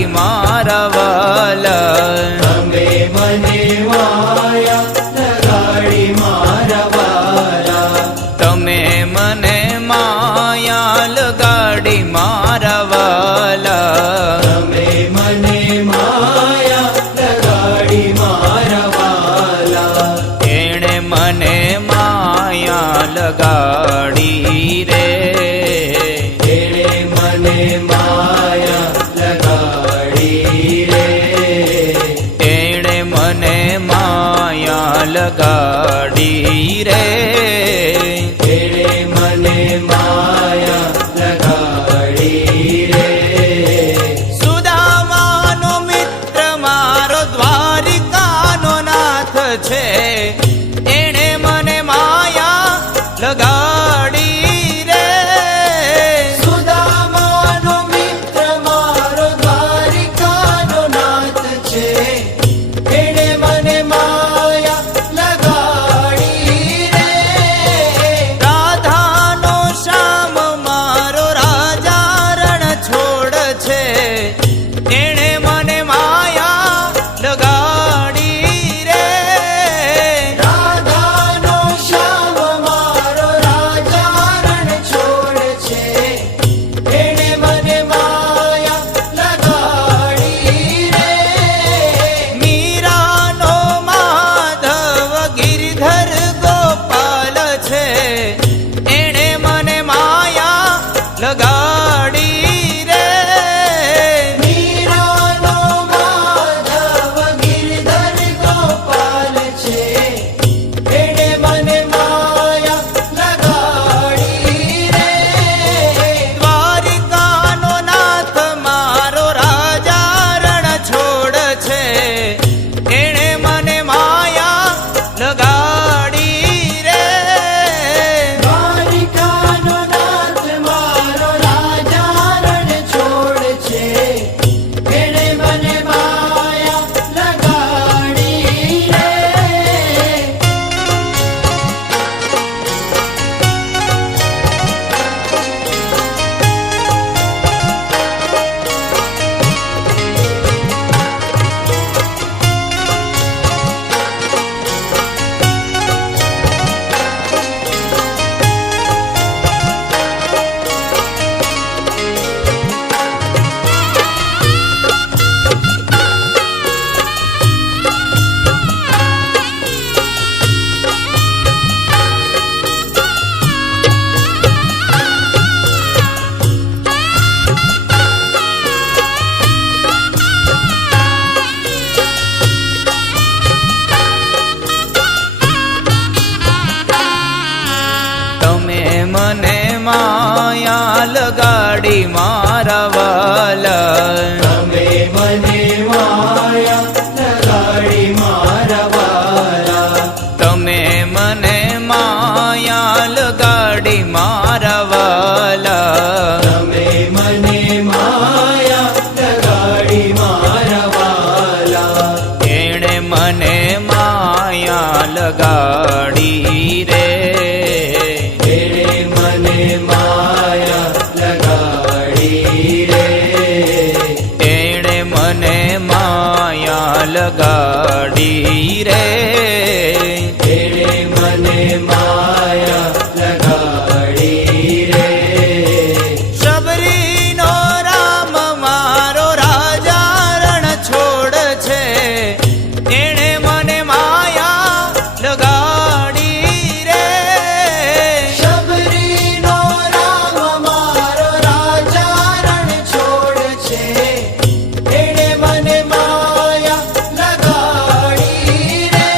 લગાડી મારા વાલા. તમે મને માયા લગાડી મારા વાલા. તમે મને માયા લગાડી મારા વાલા. તમે મને માયા લગાડી મારા વાલા. એણે મને માયા લગાડી રે. એણે મને માયા લગાડી રે. એણે મને માયા લગાડી રે. એણે મને માયા લગાડી રે. સુદામાનો મિત્ર મારો દ્વારિકાનો નાથ છે. એણે મને માયા લગાડી રે. સુદામાનો મિત્ર મારો દ્વારિકાનો નાથ છે. એણે મને માયા લગાડી રે. રાધાનો શ્યામ મારો રાજા રણ છોડ છે. એણે મને માયા લગાડી રે. રાધાનો શ્યામ મારો રાજા રણ છોડ છે. એણે મને માયા લગાડી રે. મીરાનો માધવ ગિરધર ગોપાલ છે. એણે મને માયા લગાડી રે. મીરાનો માધવ ગિરધર ગોપાલ છે. એણે મને માયા લગાડી રે. દ્વારિકાનો નાથ મારો રાજા રણ છોડ છે. એણે મને માયા લગાડી રે. દ્વારિકાનો નાથ મારો રાજા રણ છોડ છે. એણે મને માયા લગાડી રે. તમે મને માયા લગાડી મારા વાલા. તમે મને માયા લગાડી મારા વાલા. તમે મને માયા લગાડી મારા વાલા. તમે મને માયા લગાડી મારા વાલા. એણે મને માયા લગાડી રે. એણે મને માયા લગાડી રે. એણે મને માયા લગાડી રે. એણે મને માયા લગાડી રે. શબરીનો રામ મારો રાજા રણ છોડ છે. એણે મને માયા લગાડી રે. શબરીનો રામ મારો રાજા રણ છોડ છે. એણે મને માયા લગાડી રે.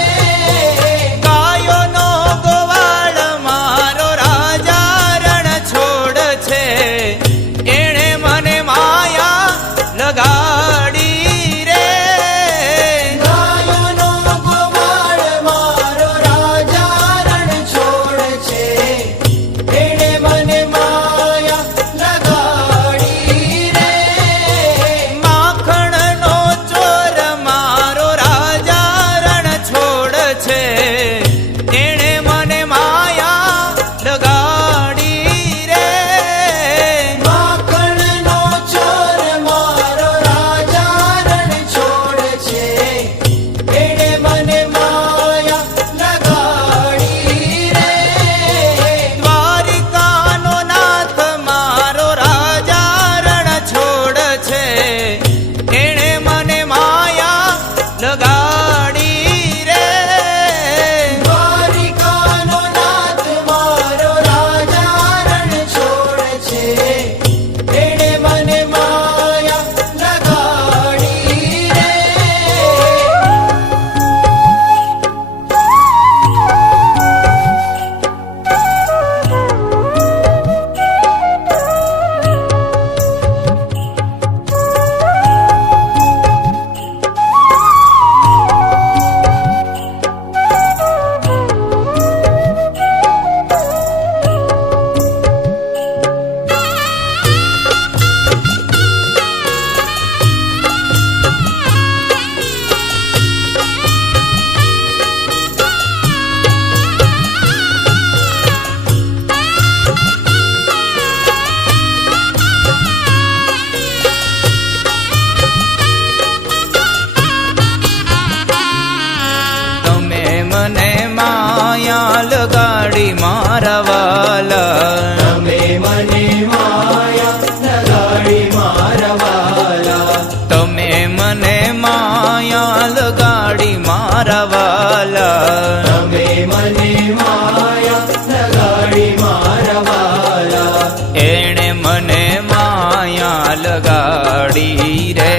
માયા લગાડી મારા વાલા તમે મને માયા લગાડી મારા વાલા તમે મને માયા લગાડી મારા વાલા એણે મને માયા લગાડી રે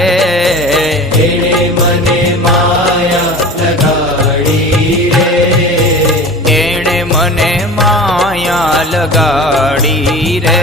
એણે મને માયા લગાડી રે એણે મને માયા લગાડી રે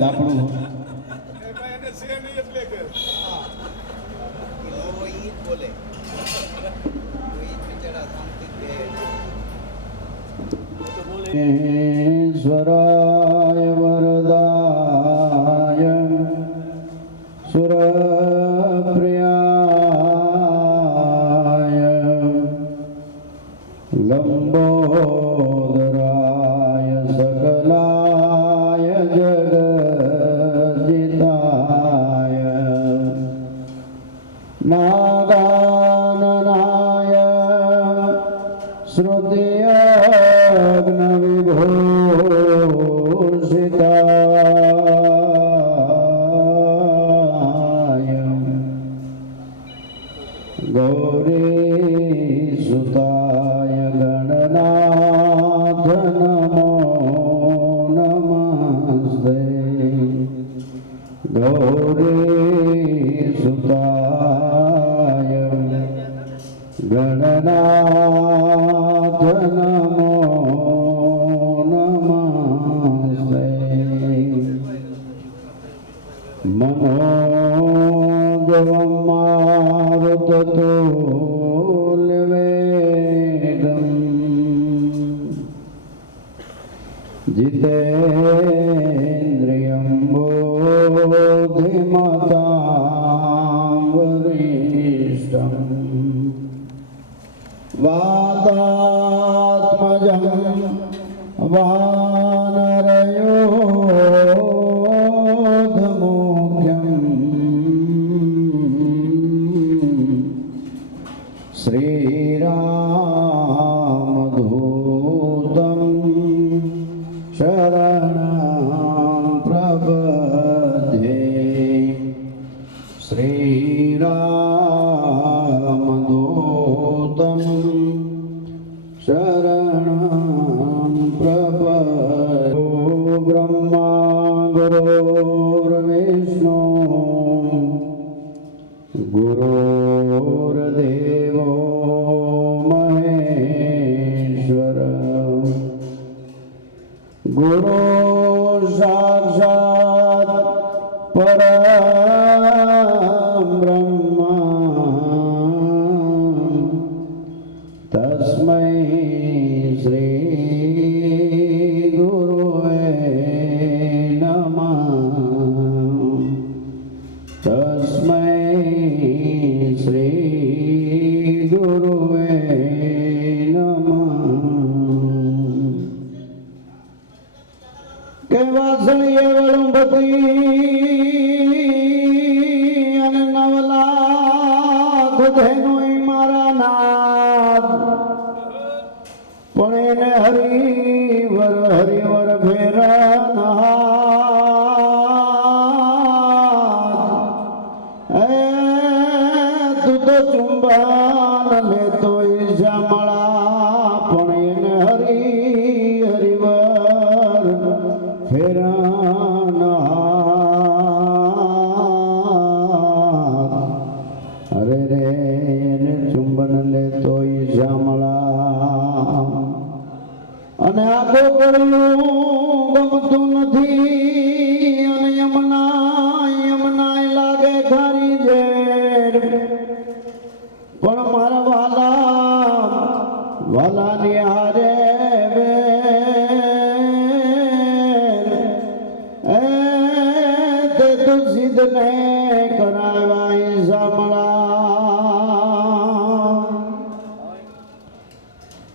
ગીત આપણું ઈશ્વરાય વરદાય સુરપ્રિયાય લંબોદરાય સકલાય જગજિતાય નાગાનનાય શ્રુતિયગ્નવિભૂષિતાય ગૌરી સુતાય ગણનાથ નમો નમસ્તે ગૌરી સુતાય ગણનાથ નમો નમસ્તે મનોજવમ મારુતતુલ્યવેગમ જીતેન્દ્રિયં બુદ્ધિમતાં વરિષ્ઠં વાતાત્મજં વાનરયોધમુખ્યં શ્રીરામદૂતં શરણં પ્રપદ્યે શ્રીરામદૂતં શરણં પ્રપદ્યે બ્રહ્મા ગુરુર્વિષ્ણુ ગુરુર્દેવો મહેશ્વર ગુરુ સાક્ષાત પરબ્રહ્મ તસ્મૈ શ્રી ગુરુવે નમઃ તસ્મૈ શ્રી ગુરુવે નમઃ કે વાસળીએ વળુંબતી અને 9 લાખ ધેનુય મારા નાથ પણ એને હરિવર ફેરના તું તો ચુંબન લેતો શ્યામળા પણ એને હરિવર ફેરના અરે રે એને ચુંબન લેતો શ્યામળા અને આખો કર્યું ગમતું નથી અને યમુના લાગે ખારી ઝેર પણ મારા વાલા નિહારે તે તું સિદ્ધ ને કરાવાય સાંભળા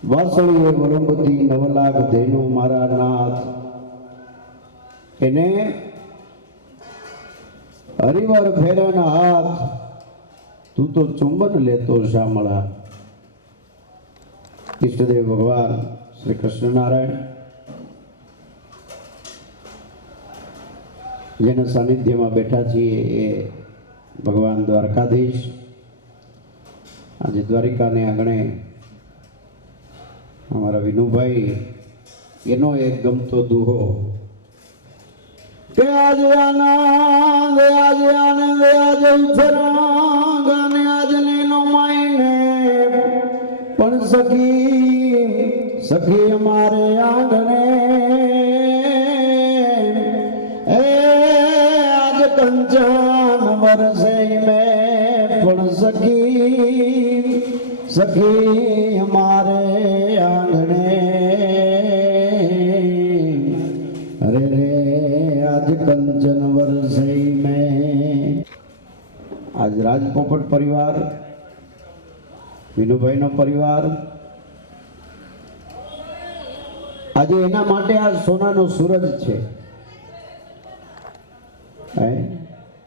વાસળીએ વરુંબતી 9 લાખ ધેનુ મારા નાથ એને હરિવર ફેરના હાથ તું તો ચુંબન લેતો શામળા ઈષ્ટદેવ ભગવાન શ્રી કૃષ્ણ નારાયણ જેના સાનિધ્યમાં બેઠા છીએ એ ભગવાન દ્વારકાધીશ આજે દ્વારિકાને આંગણે અમારા વિનુભાઈ એનો એક ગમતો દુહો કે આજે આનંદ આજે ઉછરાંગ અને આજે નેનો માઈને પણ સખી અમારે આંગણે એ सही में पण सखी सखी हमारे आंगणे अरे रे आज कंचन वरसई में आज રાજપોપટ પરિવાર વિનુભાઈનો પરિવાર આજે એના માટે આ સોનાનો સૂરજ છે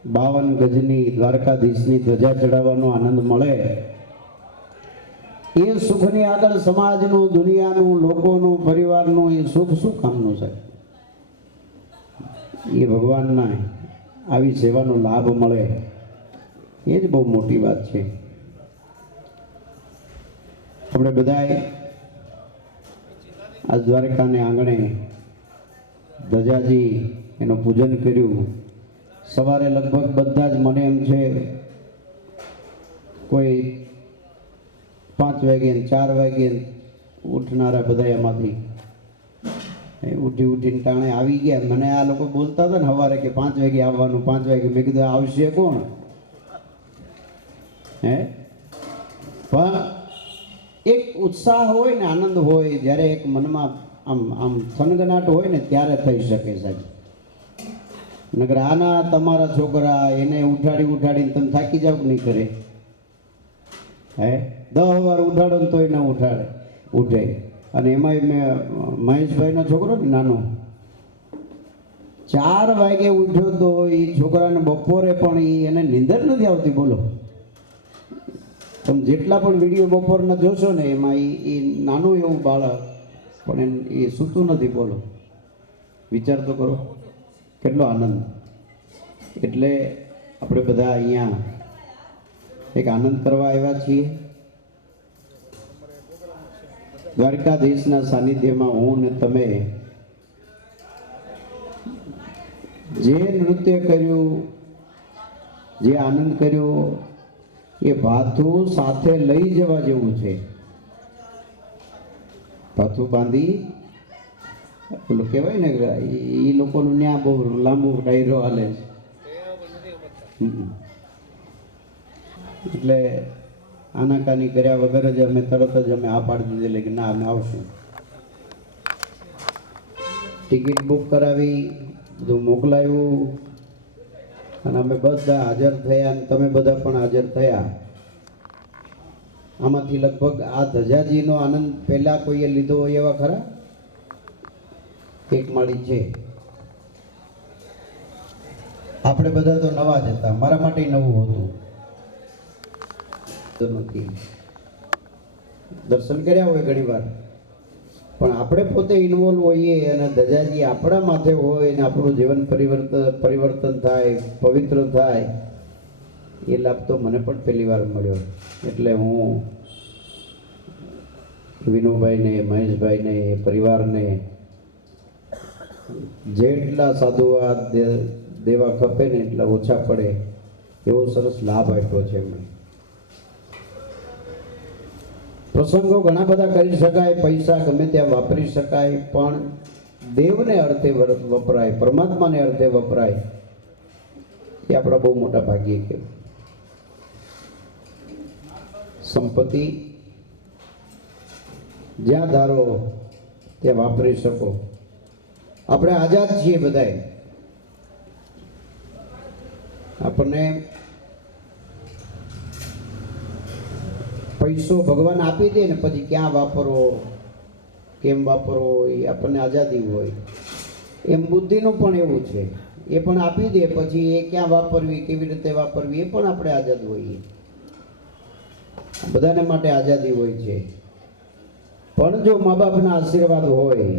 52 ગજની દ્વારકાધીશની ધજા ચડાવવાનો આનંદ મળે એ સુખની આગળ સમાજનું દુનિયાનું લોકોનું પરિવારનું એ સુખ શું કામનું છે એ ભગવાનના આવી સેવાનો લાભ મળે એ જ બહુ મોટી વાત છે આપણે બધાએ આ દ્વારકાને આંગણે ધજાજી એનું પૂજન કર્યું સવારે લગભગ બધા જ મને એમ છે કોઈ 5 વાગે 4 વાગે ઉઠનારા બધા એમાંથી ઉઠીને ટાણે આવી ગયા મને આ લોકો બોલતા હતા ને સવારે કે 5 વાગે આવવાનું 5 વાગે મેં કીધું આવશે કોણ પણ એક ઉત્સાહ હોય ને આનંદ હોય જ્યારે એક મનમાં આમ આમ થનગનાટ હોય ને ત્યારે થઈ શકે સાહેબ નગર આના તમારા છોકરા એને ઉઠાડીને તમે થાકી જાવ નહીં કરે 10 વાર ઉઠાડો ને તોય ન ઉઠે અને એમાંય મેં મહેશભાઈનો છોકરો ને નાનો 4 વાગે ઉઠ્યો તો એ છોકરાને બપોરે પણ એને નીંદર નથી આવતી બોલો તમે જેટલા પણ વિડીયો બપોરના જોશો ને એમાં એ નાનું એવું બાળક પણ એ સૂતું નથી બોલો વિચાર તો કરો કેટલો આનંદ એટલે આપણે બધા અહીંયા એક આનંદ કરવા આવ્યા છીએ દ્વારકાધીશના સાનિધ્યમાં હું ને તમે જે નૃત્ય કર્યું જે આનંદ કર્યો એ ભાથું સાથે લઈ જવા જેવું છે ભાથું બાંધી પેલું કહેવાય ને એ લોકોનું ત્યાં બહુ લાંબુ ડાયરો હાલે છે એટલે આનાકાની કર્યા વગર જ અમે તરત જ આ પાડી દીધેલી કે ના અમે આવશું ટિકિટ બુક કરાવી બધું મોકલાવ્યું અને અમે બધા હાજર થયા અને તમે બધા પણ હાજર થયા આમાંથી લગભગ આ ધજાજીનો આનંદ પહેલાં કોઈએ લીધો હોય એવા ખરા એક માળી છે આપણે બધા તો નવા જ હતા મારા માટે નવું હતું નથી દર્શન કર્યા હોય ઘણી વાર પણ આપણે પોતે ઇન્વોલ્વ હોઈએ અને ધજાજી આપણા માથે હોય ને આપણું જીવન પરિવર્તન થાય પવિત્ર થાય એ લાભ તો મને પણ પહેલી વાર મળ્યો એટલે હું વિનુભાઈને મહેશભાઈને પરિવારને જેટલા સાધુવાદ દેવા ખપે ને એટલા ઓછા પડે એવો સરસ લાભ આપ્યો છે એમણે પ્રસંગો ઘણા બધા કરી શકાય પૈસા ગમે ત્યાં વાપરી શકાય પણ દેવને અર્થે વપરાય પરમાત્માને અર્થે વપરાય એ આપણા બહુ મોટા ભાગ્ય કહેવાય સંપત્તિ જ્યાં ધારો ત્યાં વાપરી શકો આપણે આઝાદ છીએ બધાય આપણને પૈસો ભગવાન આપી દે ને પછી ક્યાં વાપરવો કેમ વાપરવો એ આપણને આઝાદી હોય એમ બુદ્ધિનું પણ એવું છે એ પણ આપી દે પછી એ ક્યાં વાપરવી કેવી રીતે વાપરવી એ પણ આપણે આઝાદ હોઈએ બધાને માટે આઝાદી હોય છે પણ જો મા બાપના આશીર્વાદ હોય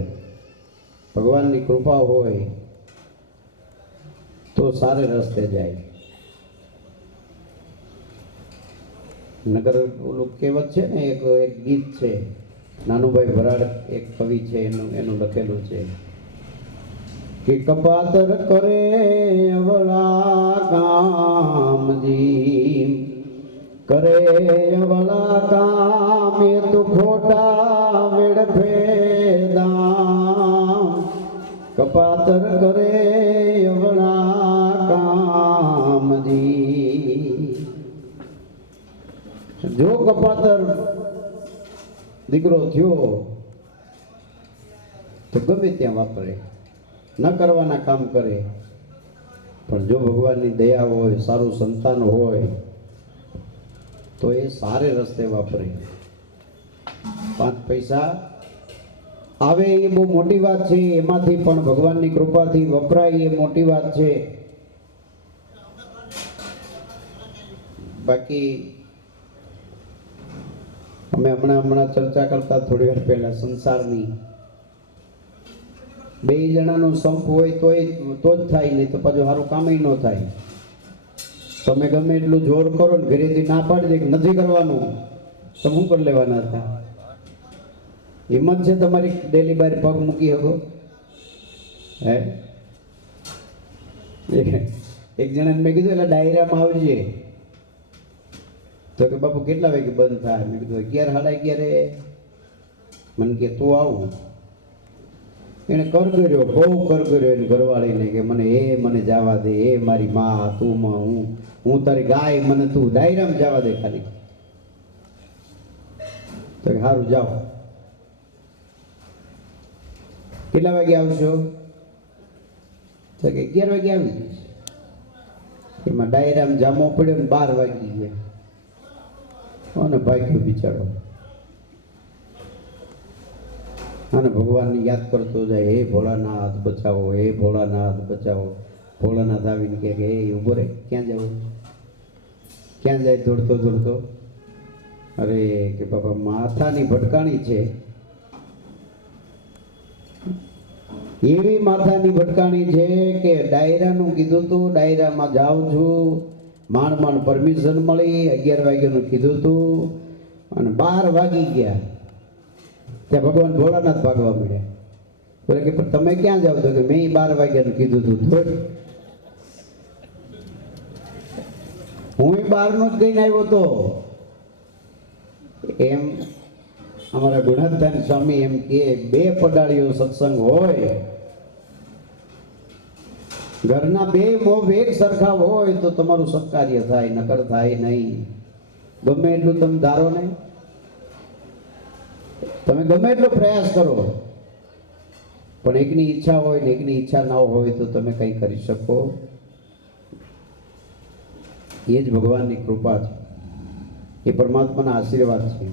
ભગવાનની કૃપા હોય તો સારે રસ્તે જાય નગર ઓલું કહેવત છે ને એક ગીત છે નાનુભાઈ ભરાડ એક કવિ છે એનું લખેલું છે કે કપાતર કરે અવળા કામજી કરે અવળા કામ એ તો ખોટા વેડફે દામ કપાતર કરે અવળા કામજી જો કપાતર દીકરો થયો તો ગમે ત્યાં વાપરે, ન કરવાના કામ કરે, પણ જો ભગવાનની દયા હોય, સારું સંતાન હોય તો એ સારે રસ્તે વાપરે. 5 પૈસા આવે એ બહુ મોટી વાત છે, એમાંથી પણ ભગવાનની કૃપાથી વપરાય એ મોટી વાત છે. બાકી અમે હમણાં ચર્ચા કરતા થોડી વાર પહેલા સંસારની, 2 જણાનો સંપ હોય તો જ થાય, નહીં તો પાછું સારું કામય ન થાય. તમે ગમે એટલું જોર કરો ને ઘરેથી ના પાડી દે કે નથી કરવાનું, તો શું કરી લેવાના હતા? હિંમત છે તમારી ડેલી બહાર પગ મૂકી શકો? હે, એક જણાને મેં કીધું એટલે ડાયરામાં આવજે, તો કે બાપુ કેટલા વાગે બંધ થાય? મેં કીધું 11 સાડા 11. મને કે તું આવું. એને કર કર્યો, બહુ કર કર્યો એને ઘરવાળીને કે મને જવા દે, એ મારી માં, તું હું તારી ગાય, મને તું ડાયરામાં જવા દે ખાલી. તો કે સારું જાઓ. કેટલા વાગે આવશો? તો કે 11 વાગે આવી જઈશ. એમાં ડાયરામાં જામો પડ્યો ને 12 વાગી ગયા અને ભાગ્યો બિચારો. અને ભગવાનને યાદ કરતો જાય, હે ભોળાનાથ બચાવો, હે ભોળાનાથ બચાવો. ભોળાનાથ આવીને કહે કે એ ઊભો રે, ક્યાં જવું? ક્યાં જાય દોડતો દોડતો? અરે કે બાપા માથાની ભટકાણી છે, એવી માથાની ભટકાણી છે કે ડાયરાનું કીધું તું, ડાયરામાં જાઉં છું, માંડ પરમિશન મળી, 11 વાગ્યાનું કીધું તું અને 12 વાગી ગયા. ત્યાં ભગવાન ભોળાનાથ ભાગવા મળ્યા. બોલે કે પણ તમે ક્યાં જાવ? તો કે મેં 12 વાગ્યાનું કીધું તું, થોડ હું 12 નો જ ગઈને આવ્યો તો. એમ અમારા ગુણાધાન સ્વામી એમ કે 2 પડાળીઓ સત્સંગ હોય, ઘરના 2 મોભ એક સરખા હોય તો તમારું સત્કાર્ય થાય, નકર થાય નહીં. ગમે એટલું તમે ધારો ને, તમે ગમે એટલો પ્રયાસ કરો, પણ એકની ઈચ્છા હોય ને એકની ઈચ્છા ના હોય તો તમે કંઈ કરી શકો. એ જ ભગવાનની કૃપા છે, એ પરમાત્માના આશીર્વાદ છે.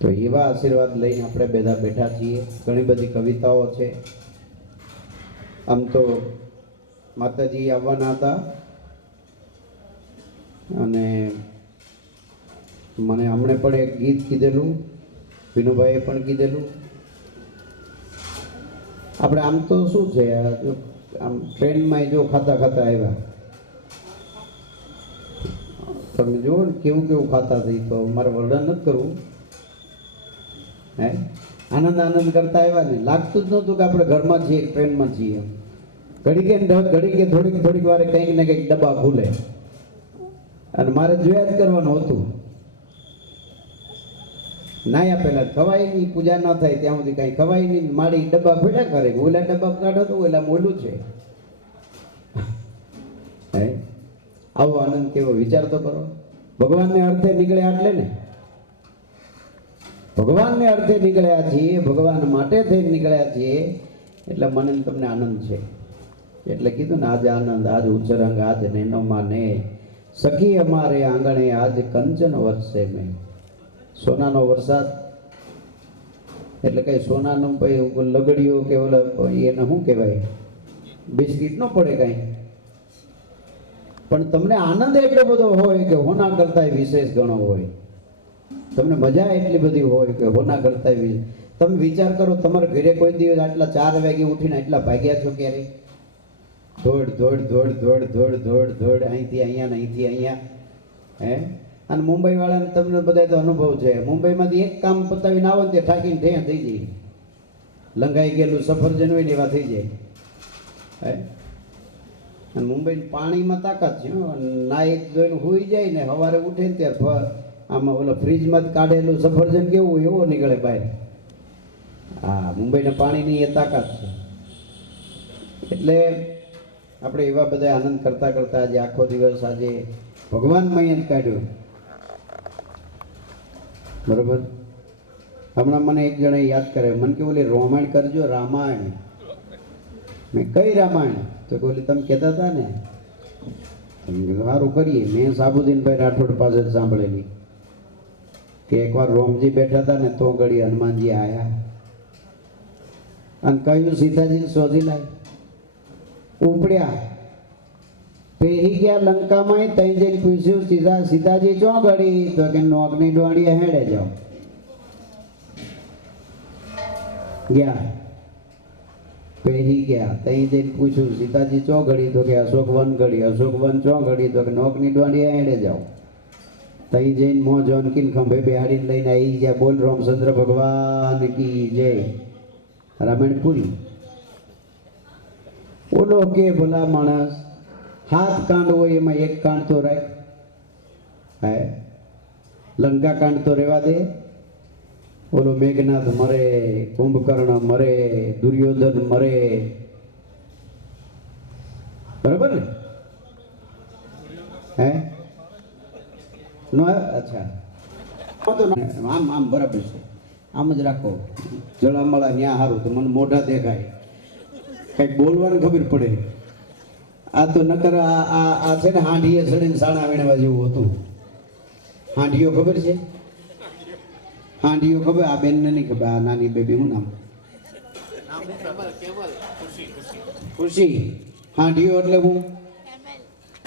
તો એવા આશીર્વાદ લઈને આપણે બધા બેઠા છીએ. ઘણી બધી કવિતાઓ છે. આમ તો માતાજી આવવાના હતા અને મને હમણે પણ એક ગીત કીધેલું, વિનુભાઈએ પણ કીધેલું. આપણે આમ તો શું છે, આમ ટ્રેનમાં જો ખાતા ખાતા આવ્યા, તમે જુઓ ને કેવું ખાતા થઈ. તો મારે વર્ણન નથી કરવું. હે, આનંદ કરતા આવ્યા ને, લાગતું જ નહોતું કે આપણે ઘરમાં છીએ, ટ્રેનમાં છીએ. ઘડીકે થોડીક વારે કંઈક ને કંઈક ડબ્બા ખુલે અને મારે જોયા જ કરવાનું હતું. નાયા પહેલા ખવાય નહીં, પૂજા ન થાય ત્યાં સુધી કાંઈ ખવાય નહીં. મારી ડબ્બા ખોલ્યા કરે, ઓલા ડબ્બા કાઢો તો ઓલા મોલું છે. હે, આવો આનંદ કેવો વિચાર તો કરો. ભગવાનને અર્થે નીકળ્યા એટલે ને, ભગવાનને અર્થે નીકળ્યા છીએ, ભગવાન માટે થઈને નીકળ્યા છીએ, એટલે મને તમને આનંદ છે. એટલે કીધું ને, આજ આનંદ, આજ ઉચરંગ, આજ નેનો માને સખી અમારે આંગણે, આજ કંચન વરસે મેં. સોનાનો વરસાદ એટલે કઈ સોનાનો લગડીઓ કે ઓલા એને શું કહેવાય, બિસ્કીટ ન પડે કાંઈ, પણ તમને આનંદ એટલો બધો હોય કે હોના કરતા વિશેષ ઘણો હોય. તમને મજા એટલી બધી હોય કે હોના કરતા તમે વિચાર કરો, તમારા ઘરે કોઈ દિવસ આટલા 4 વાગે ઉઠીને એટલા ભાગ્યા છો ક્યારે? દોડ અહીંથી અહીંયા ને અહીંથી અહીંયા. હે, અને મુંબઈ વાળાને તમને બધા તો અનુભવ છે. મુંબઈમાંથી એક કામ પતાવીને આવો ને તે ઠાકીને ત્યાં થઈ જાય, લંઘાઈ ગયેલું સફરજન હોય ને એવા થઈ જાય. હે, અને મુંબઈ પાણીમાં તાકાત છે. નાઈ જોઈને હોઈ જાય ને સવારે ઉઠે ને ત્યારે આમાં ઓલા ફ્રીજમાં કાઢેલું સફરજન કેવું એવો નીકળે બહાર. હા, મુંબઈના પાણીની એ તાકાત છે. એટલે આપણે એવા બધા આનંદ કરતા આજે આખો દિવસ આજે ભગવાનમય જ કાઢ્યો. બરોબર. હમણાં મને એક જણા યાદ કરે, મને કે ઓલી રોમાયણ કરજો, રામાયણ. મેં કઈ રામાયણ? તો કે ઓલી તમે કહેતા હતા ને. સારું કરીએ. મેં સાબુદ્દીનભાઈ રાઠોડ પાસે સાંભળેલી કે એકવાર રોમજી બેઠા હતા ને તો ઘડી હનુમાનજી આયા અને કહ્યું સીતાજી શોધી લાય. ઉપડ્યા, પેહી ગયા લંકામાં. તઈ જઈને પૂછ્યું સીતાજી ચો ઘડી? તો કે નોકની ડોણીએ હેડે જાઓ. ગયા, પેહી ગયા. તઈ જઈને પૂછ્યું સીતાજી ચો ઘડી? તો કે અશોક વન ઘડી. અશોક વન ચો ઘડી? તો કે નોકની ડોણીએ હેડે જાઓ. તઈ જઈને મો જોનકીન ખંભે બેહાડીને લઈને આવી ગયા. બોલ રામચંદ્ર ભગવાન કી જય. રામાયણ પૂરી. ઓલો કે ભલા માણસ 7 કાંડ હોય એમાં એક કાંડ તો રાખ. હે, લંકા કાંડ તો રહેવા દે. ઓલો મેઘનાથ મરે, કુંભકર્ણ મરે, દુર્યોધન મરે. બરાબર ને? હે નો? અચ્છા, આમ આમ બરાબર છે. આમ જ રાખો. જળામળા ન્યા સારું તો મને મોઢા દેખાય, કંઈક બોલવાનું ખબર પડે. આ તો નકર આ છે ને હાંડીએ સડીને સાણા વીણવા જેવું હતું. હાંડીઓ ખબર છે? હાંડીઓ ખબર? આ બેનને નહીં ખબર. આ નાની બેબી શું નામ? ખુશી. હાંડીઓ એટલે હું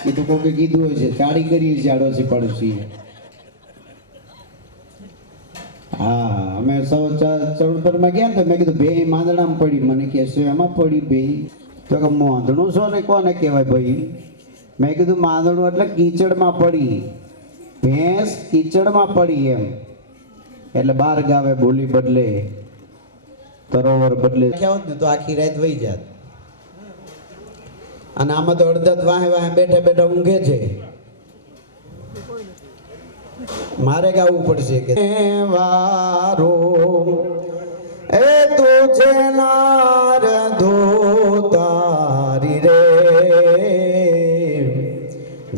એ તો કોઈ કીધું હોય છે. ચાડી કરી છે આડોશી પડોશી. હા, અમે સૌ ચડુતરમાં ગયા તો મેં કીધું બે માંદડામાં પડી. મને કહે છે એમાં પડી બે? તો કે મોંધણું છો ને કોને કહેવાય ભાઈ? મેં કીધું માંદણું એટલે કીચડમાં પડી. ભેંસ કીચડમાં પડી એમ. એટલે 12 ગાવે બોલી બદલે, તરોવર બદલે ક્યાં ને તો આખી રાત વહી જાત. અને આમાં તો અડધા વાહે વાહે બેઠા બેઠા ઊંઘે છે. મારે ગાવું પડશે કે વારો એ તુજે નાર ધોતારી રે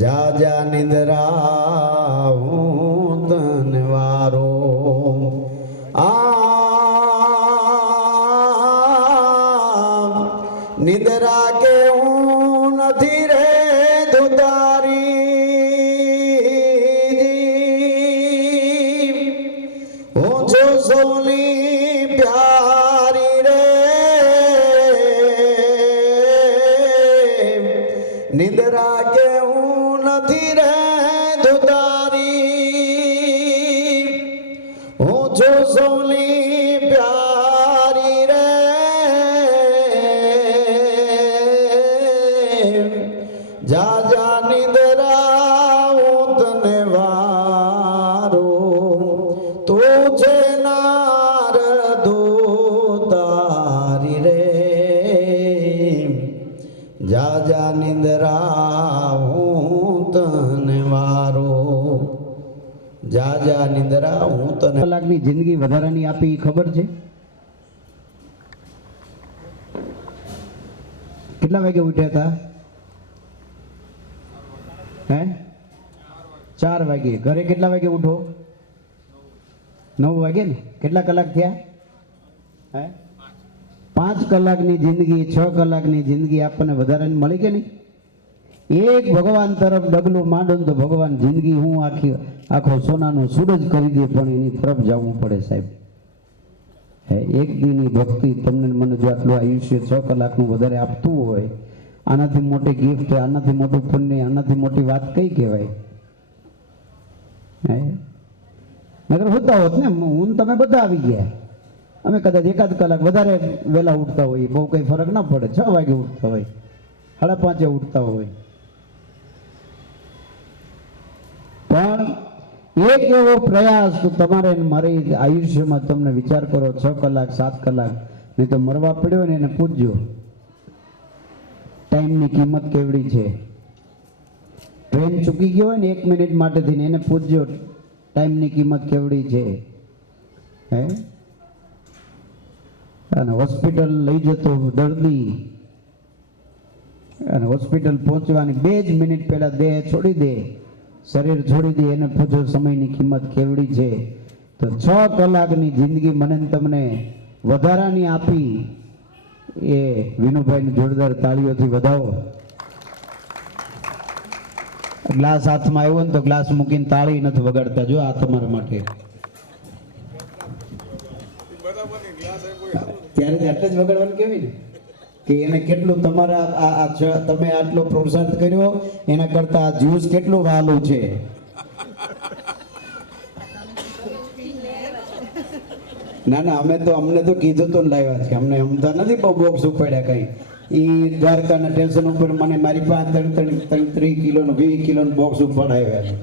જા જા નિંદરા હું તન વારો નિંદરા કે હું નથી રે ધુતારી હું છું સોની પ્યારી રે નિંદરા કે હું નથી રે ધુતારી હું છું સોની પ્યારી રે જા જા નિંદરા હું તને વારો તું છે નાર ધોતારી રે જા જા નિંદરા હું તને વારો જા જા નિંદરા હું તને. કલાકની જિંદગી વધારાની આપી ખબર છે? કેટલા વાગે ઉઠ્યા હતા? હે 4 વાગે. ઘરે કેટલા વાગે ઉઠો? 9 વાગે ને? કેટલા કલાક થયા? હે 5 કલાકની જિંદગી, 6 કલાકની જિંદગી આપણને વધારાની મળી કે નહીં? એક ભગવાન તરફ ડગલું માંડો તો ભગવાન જિંદગી હું આખો સોનાનો સૂરજ કરી દે, પણ એની તરફ જવું પડે સાહેબ. હે એક દીની ભક્તિ તમને મને જો આટલું આયુષ્ય 6 કલાકનું વધારે આપતું હોય, આનાથી મોટી ગિફ્ટ, આનાથી મોટું પુણ્ય, આનાથી મોટી વાત કઈ કહેવાય? હે નગર હોતા હોત ને હું તમે બધા આવી ગયા. અમે કદાચ 1 કલાક વધારે વહેલા ઉઠતા હોય, બહુ કંઈ ફરક ના પડે. 6 વાગે ઉઠતા હોય, 5:30 ઉઠતા હોય. પણ એક એવો પ્રયાસ તો તમારે મારી આયુષ્યમાં તમને વિચાર કરો 6 કલાક 7 કલાક નહીં તો મરવા પડ્યો ને એને પૂછજો ટાઈમની કિંમત કેવડી છે. ટ્રેન ચૂકી ગયો હોય ને 1 મિનિટ માટે થઈને એને પૂછજો ટાઈમની કિંમત કેવડી છે. હે અને હોસ્પિટલ લઈ જતો દર્દી અને હોસ્પિટલ પહોંચવાની 2 જ મિનિટ પહેલા દેહ છોડી દે શરીર છોડી દે એને પૂછો સમયની કિંમત કેવડી છે, તો 6 કલાકની જિંદગી મને ને તમને વધારાની આપી એ વિનુભાઈને જોરદાર તાળીઓથી વધાવો. ગ્લાસ હાથમાં આવ્યો ને તો ગ્લાસ મૂકીને તાળી નથી વગાડતા, જો આ તમારા માટે. ત્યારે એટલે જ વગાડવાનું કેવી ને કે એને કેટલું તમારા તમે આટલો પ્રોત્સાહિત કર્યો એના કરતા આ જ્યુસ કેટલું વહાલું છે. ના ના અમને તો કીધું તો લાવ્યા છે, અમને અમતા નથી બહુ બોક્સ ઉપાડ્યા કઈ. એ દ્વારકાના સ્ટેશન ઉપર મને મારી પાસે 30 કિલોનું 20 કિલોનું બોક્સ ઉપાડાવ્યા છે.